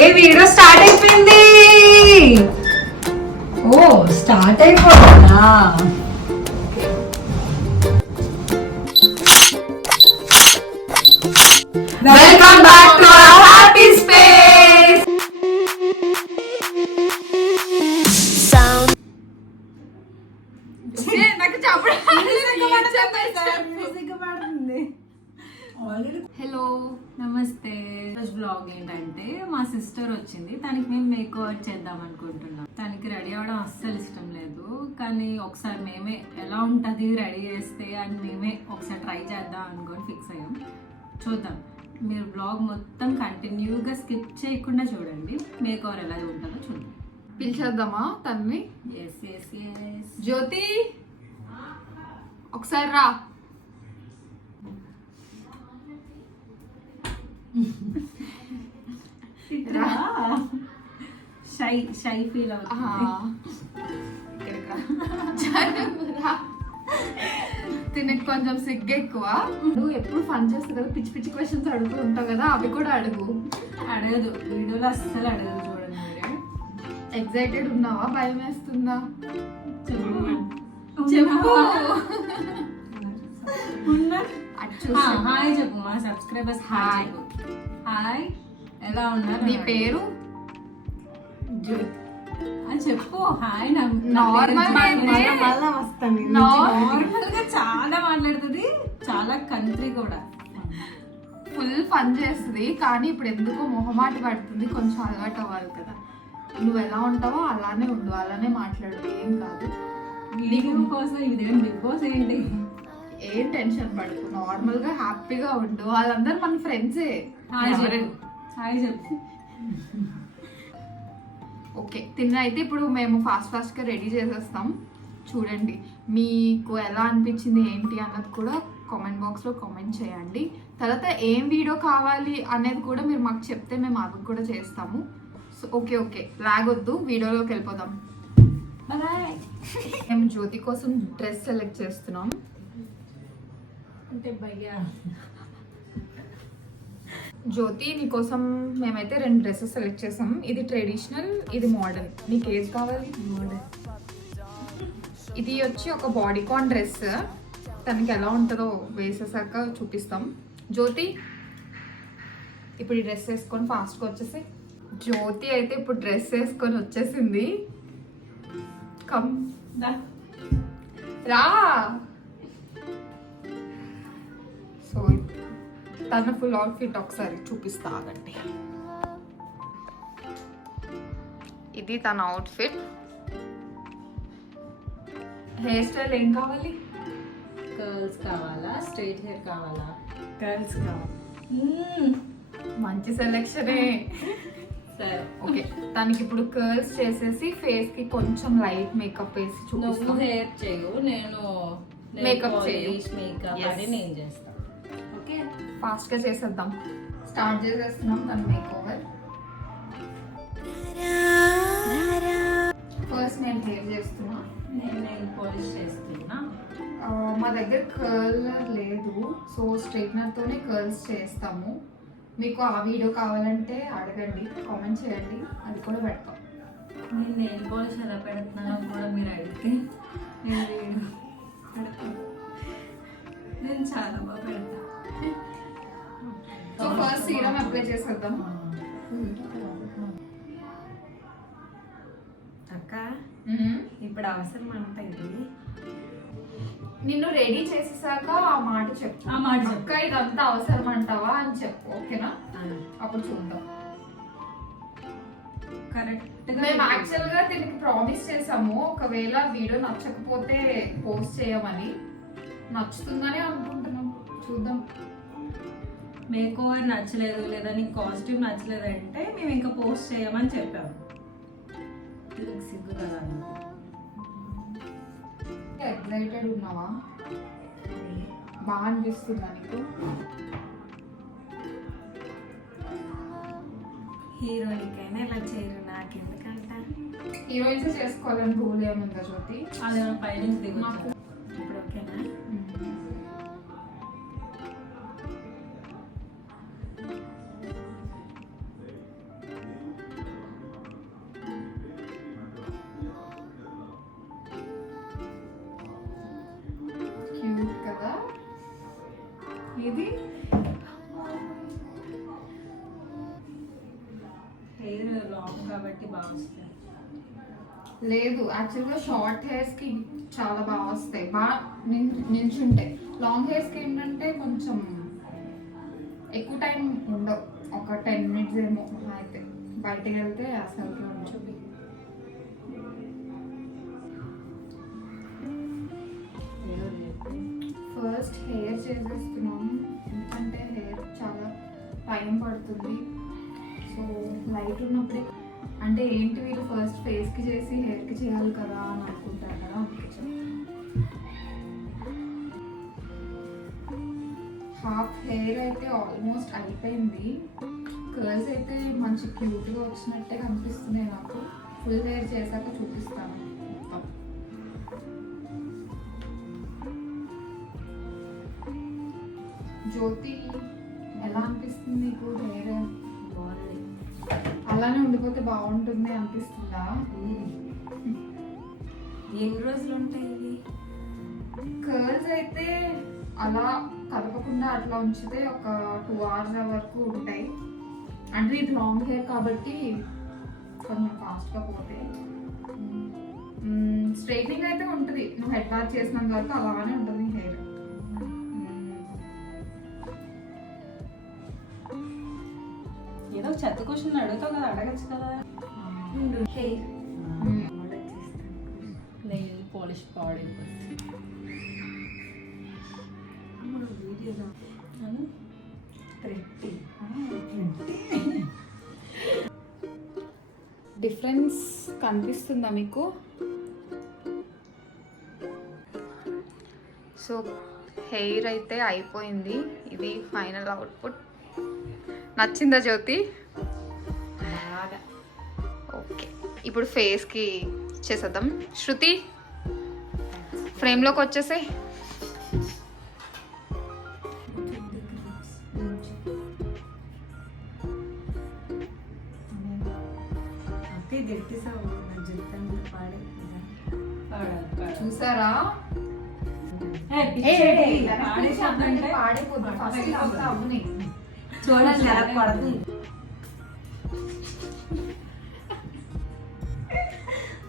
ఏ video start అయిపోయింది. ఓ start అయిపోతుందా? Welcome back to our happy space. Hello నమస్తే. First blog ఏంటంటే మా సిస్టర్ వచ్చింది, తనకి మేము మేక్ ఓవర్ చేద్దాం అనుకుంటున్నాం. తనకి రెడీ అవ్వడం అస్సలు ఇష్టం లేదు, కానీ ఒకసారి మేమే ఎలా ఉంటుంది రెడీ చేస్తే అని మేమే ఒకసారి ట్రై చేద్దాం అనుకొని ఫిక్స్ అయ్యాం. చూద్దాం, మీరు బ్లాగ్ మొత్తం కంటిన్యూగా స్కిప్ చేయకుండా చూడండి. మేక్ ఓవర్ ఎలా ఉంటుందో చూద్దాం. పిలిచేద్దామా తన్ని? Yes yes yes. జ్యోతి ఒకసారి రా. షై ఫీల్ అవుతుంది. తినకి కొంచెం సిగ్గు ఎక్కువ. నువ్వు ఎప్పుడు ఫన్ చేస్తావు కదా, పిచ్చి పిచ్చి క్వశ్చన్స్ అడుగుతూ ఉంటావు కదా, అవి కూడా అడుగు. అడగదు, వీడియోలో అస్సలు అడగదు. చూడండి మీరే. ఎక్సైటెడ్ ఉన్నావా, భయం వేస్తుందా? చెప్పు. హాయ్ చెప్పు మా సబ్స్క్రైబర్స్. హాయ్ హాయ్, ఎలా ఉన్నారు? నీ పేరు చెప్పు. హాయ్. నార్మల్ గా చాలా మాట్లాడుతుంది, చాలా కంట్రీ కూడా. ఫుల్ ఫన్ చేస్తుంది, కానీ ఇప్పుడు ఎందుకో మొహమాట పడుతుంది. కొంచెం అలవాటు అవ్వాలి కదా. నువ్వు ఎలా ఉంటావో అలానే ఉండు, అలానే మాట్లాడు, ఏం కాదు. బిగ్ బాస్ ఇదేం బిగ్ బాస్ ఏంటి? ఏం టెన్షన్ పడకు, నార్మల్ గా హ్యాపీగా ఉండు. వాళ్ళందరూ మన ఫ్రెండ్సే. హాయ్ చెప్పు. ఓకే, తిన్న అయితే ఇప్పుడు మేము ఫాస్ట్ గా రెడీ చేసేస్తాం. చూడండి, మీకు ఎలా అనిపించింది ఏంటి అన్నది కూడా కామెంట్ బాక్స్ లో కామెంట్ చేయండి. తర్వాత ఏం వీడియో కావాలి అనేది కూడా మీరు మాకు చెప్తే మేము అది కూడా చేస్తాము. సో ఓకే లాగొద్దు, వీడియోలోకి వెళ్ళిపోదాం. మేము జ్యోతి కోసం డ్రెస్ సెలెక్ట్ చేస్తున్నాం. అంటే భయ్యా జ్యోతి, నీకోసం మేమైతే 2 డ్రెస్సెస్ సెలెక్ట్ చేసాం. ఇది ట్రెడిషనల్, ఇది మోడర్న్. నీకు ఏది కావాలి? మోడర్న్. ఇది వచ్చి ఒక బాడీకాన్ డ్రెస్. తనకి ఎలా ఉంటుందో వేసేసాక చూపిస్తాం. జ్యోతి ఇప్పుడు ఈ డ్రెస్ వేసుకొని ఫాస్ట్గా వచ్చేసి. జ్యోతి అయితే ఇప్పుడు డ్రెస్ వేసుకొని వచ్చేసింది. కమ్ రా. సో తన ఫుల్ అవుట్ఫిట్ ఒకసారి చూపిస్తా, ఆగండి. ఇది తన అవుట్ఫిట్. హెయిర్ స్టైల్ ఏం కావాలి? కర్ల్స్ కావాలా, స్ట్రైట్ హెయిర్ కావాలా? కర్ల్స్ కావాలి. మంచి సెలెక్షనే. సరే ఓకే, తనకి ఇప్పుడు కర్ల్స్ చేసేసి ఫేస్ కి కొంచెం లైట్ మేకప్ వేసి చూపిస్తాను. హెయిర్ చేయు, నేను మేకప్ చేయు. మేకప్ అని నేను చేస్తాను. ఓకే, ఫాస్ట్ గా చేసేద్దాం. స్టార్ట్ చేసేస్తున్నాం తన మేకోవర్. ఫస్ట్ నేను హెయిర్ చేస్తున్నా. నేను నెయిల్ పాలిష్ చేస్తున్నా. మా దగ్గర కర్లర్ లేదు, సో స్ట్రైట్నర్ తోనే కర్ల్స్ చేస్తాము. మీకు ఆ వీడియో కావాలంటే అడగండి, కామెంట్ చేయండి, అది కూడా పెడతాం. నేను నెయిల్ పాలిష్ ఎలా పెడుతున్నానో కూడా మీరు అడిగితే నేను పెడతాను. నేను చాలా బాగా పెడతాను. సో ఫస్ట్ సీరం అప్లై చేసేద్దాం. అక్క ఇప్పుడు అవసరం అంట ఇది. నిన్ను రెడీ చేసేసాక ఆ మాట చెప్పు. ఆ మాట అక్క ఇదంతా అవసరం అంటావా అని చెప్పు, ఓకేనా? అప్పుడు చూద్దాం. కరెక్ట్. మేము యాక్చువల్ గా దీనికి ప్రామిస్ చేసాము, ఒకవేళ వీడియో నచ్చకపోతే పోస్ట్ చేయమని. నచ్చుతుందని అనుకుంటున్నాం, చూద్దాం. మేక్ ఓవర్ నచ్చలేదు లేదా నీకు కాస్ట్యూమ్ నచ్చలేదు అంటే మేము ఇంకా పోస్ట్ చేయమని చెప్పాము. సిగ్గు కదా. ఎక్సైటెడ్ ఉన్నావా? బాగా అనిపిస్తుందా నీకు? హీరోయిన్కైనా ఇలా చేయరు, నాకెందుకంట. హీరోయిన్స్ చేసుకోవాలని రూల్ ఏముందా జ్యోతి? అది పైనుంచి దిగు. ఇప్పుడు ఓకేనా? ఇది హెయిర్ లాంగ్ కాబట్టి బాగా వస్తుంది. లేదు, యాక్చువల్గా షార్ట్ హెయిర్స్కి చాలా బాగా వస్తాయి, బాగా నిల్చుంటాయి. లాంగ్ హెయిర్స్కి ఏంటంటే కొంచెం ఎక్కువ టైం ఉండవు, ఒక 10 minutes ఏమో అయితే. బయటకు వెళ్తే అసలుకి ఉండదు. ఫస్ట్ హెయిర్ చేసేస్తున్నాం, ఎందుకంటే హెయిర్ చాలా టైం పడుతుంది. సో లైట్ ఉన్నప్పుడే, అంటే ఏంటి వీళ్ళు ఫస్ట్ ఫేస్కి చేసి హెయిర్కి చేయాలి కదా అని అనుకుంటారు కదా, అందుకే హాఫ్ హెయిర్ అయితే ఆల్మోస్ట్ అయిపోయింది. కర్ల్స్ అయితే మంచి క్యూట్గా వచ్చినట్టే కనిపిస్తున్నాయి నాకు. ఫుల్ హెయిర్ చేశాక చూపిస్తాను మొత్తం. జ్యోతి, ఎలా అనిపిస్తుంది నీకు హెయిర్? బాగుంది. అలానే ఉండిపోతే బాగుంటుంది అనిపిస్తుందా? ఎన్ని రోజులు ఉంటాయి ఇవి? కర్ల్స్ అయితే అలా కలపకుండా అట్లా ఉంచితే ఒక 2 hours వరకు ఉంటాయి. అంటే ఇది లాంగ్ హెయిర్ కాబట్టి కొంచెం ఫాస్ట్గా పోతే. స్ట్రైట్నింగ్ అయితే ఉంటుంది, నువ్వు హెడ్ బాత్ చేసినంత వరకు అలానే ఉంటుంది హెయిర్. ఏదో చెత్త క్వశ్చన్ అడుగుతావు కదా, అడగచ్చు కదా. హెయిర్ నెయిల్ పాలిష్ పాడి డిఫరెన్స్ కనిపిస్తుందా మీకు? సో హెయిర్ అయితే అయిపోయింది, ఇది ఫైనల్ అవుట్పుట్. నచ్చిందా జ్యోతి? ఓకే, ఇప్పుడు ఫేస్కి చేసేద్దాం. శృతి, ఫ్రేమ్లోకి వచ్చేసే. చూసారా? చూడండి ఎలా పడుతుంది.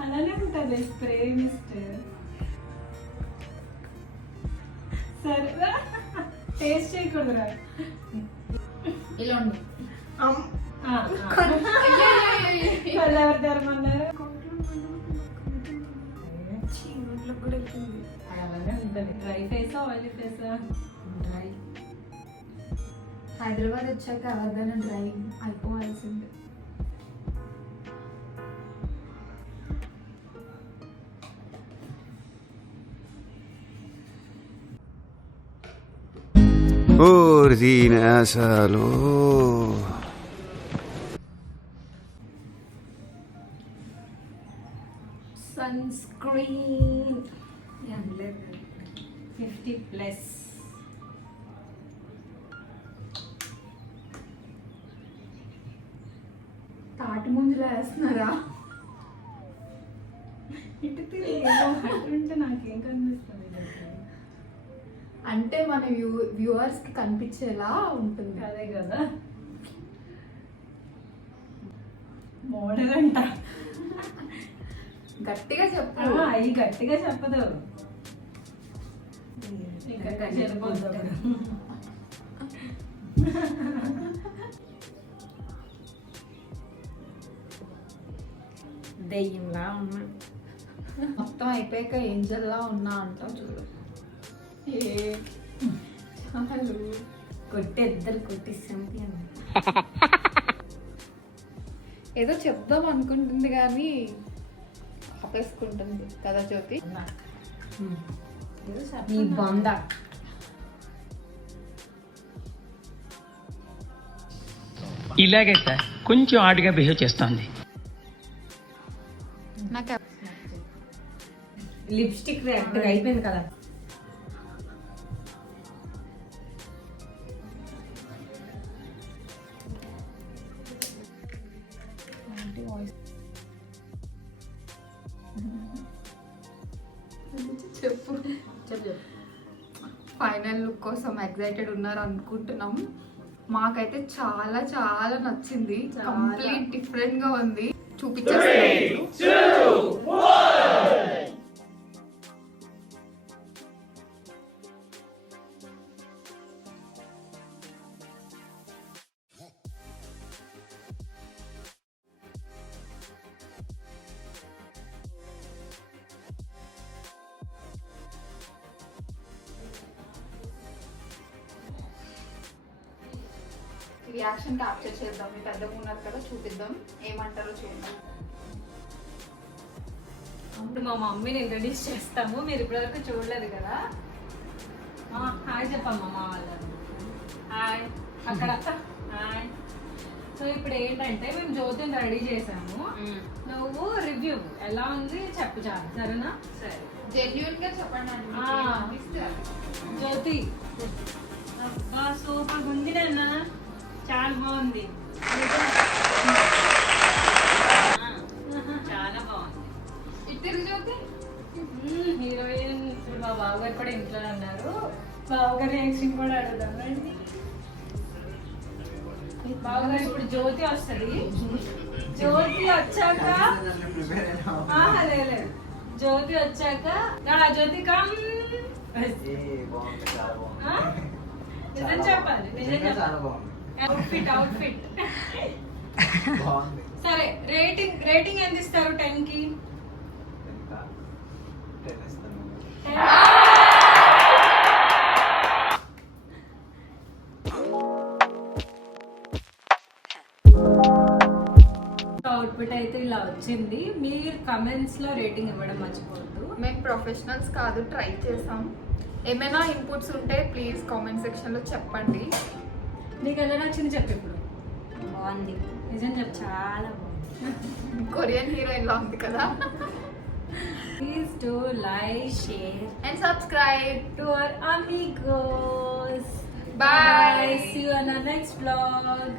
అలానే ఉంటుంది స్ప్రే మిస్ట్. సరే టేస్ట్ చేయకూడదురా. ఇలా ఉండు. ఎవరు ధర్మన్నారు? అలానే ఉంటుంది. డ్రై ఫేసా ఆయిలీ ఫేసా? డ్రై. హైదరాబాద్ వచ్చాక ఎవరిదైనా డ్రై అయిపోవాల్సిందే. అసలు సన్ స్క్రీన్ 50+. తాటి ముంజులో వేస్తున్నారా? ఇటు తిరిగి నాకేం కనిపిస్తుంది? అంటే మన వ్యూవర్స్కి కనిపించేలా ఉంటుంది. అదే కదా మోడల్ అంట. గట్టిగా చెప్పు. అవి గట్టిగా చెప్పదు, ఇంకా దెయ్యంలా ఉన్నా. మొత్తం అయిపోయాక ఏంజల్లా ఉన్నా అంటావు చూడు. చాలు కొట్టేద్దరు కొట్టిస్తాం. ఏదో చెప్దాం అనుకుంటుంది కానీ ఆపేసుకుంటుంది కదా జ్యోతి. నీ బొంద. ఇలాగే సార్ కొంచెం ఆడిగా బిహేవ్ చేస్తోంది. నాకు లిప్స్టిక్ అయిపోయింది కదా. చెప్పు. చెప్పు. ఫైనల్ తమ్నెల్ లుక్ కోసం ఎక్సైటెడ్ ఉన్నారు అనుకుంటున్నాం. మాకైతే చాలా చాలా నచ్చింది. కంప్లీట్ డిఫరెంట్ గా ఉంది. చూపించేస్తాను. రియాక్షన్ క్యాప్చర్ చేద్దాం. మీ పెద్దగా ఉన్నారు కదా, చూపిద్దాం ఏమంటారో చూద్దాం. ఇప్పుడు మా మమ్మీని ఇంట్రడ్యూస్ చేస్తాము. మీరు ఇప్పటివరకు చూడలేదు కదా. హాయ్ చెప్పమ్మా మా వాళ్ళని. హాయ్ అక్కడ. హాయ్. సో ఇప్పుడు ఏంటంటే మేము జ్యోతిని రెడీ చేసాము. నువ్వు రివ్యూ ఎలా ఉంది చెప్పు చాలు, సరేనా? సరే, జెన్యూన్ గా చెప్పండి. జ్యోతి సూపర్ ఉంది నాన్న, చాలా బాగుంది, చాలా బాగుంది. ఇద్దరు జ్యోతి హీరోయిన్. ఇప్పుడు మా బావగారు కూడా ఇంట్లో ఉన్నారు. బావగారు రియాక్షన్ కూడా అడుగుదాం రండి. బావగారు ఇప్పుడు జ్యోతి వస్తుంది. జ్యోతి వచ్చాక లేదు, జ్యోతి వచ్చాక జ్యోతి కమ్. నిజం చెప్పాలి, నిజం చెప్పాలి. అవుట్ఫిట్ సరే. రేటింగ్ ఎంత ఇస్తారు 10 కి? అవుట్ఫిట్ అయితే ఇలా వచ్చింది. మీరు కమెంట్స్ లో రేటింగ్ ఇవ్వడం మర్చిపోవద్దు. మేము ప్రొఫెషనల్స్ కాదు, ట్రై చేసాం. ఏమైనా ఇన్పుట్స్ ఉంటే ప్లీజ్ కామెంట్ సెక్షన్ లో చెప్పండి. నీకు ఎలా నచ్చింది చెప్పు. ఇప్పుడు బాగుంది, నిజం చెప్పు, చాలా బాగుంది. కొరియన్ హీరోయిన్ లా ఉంది కదా. Please do like, share and subscribe to our amigos. Bye. See you on our next vlog.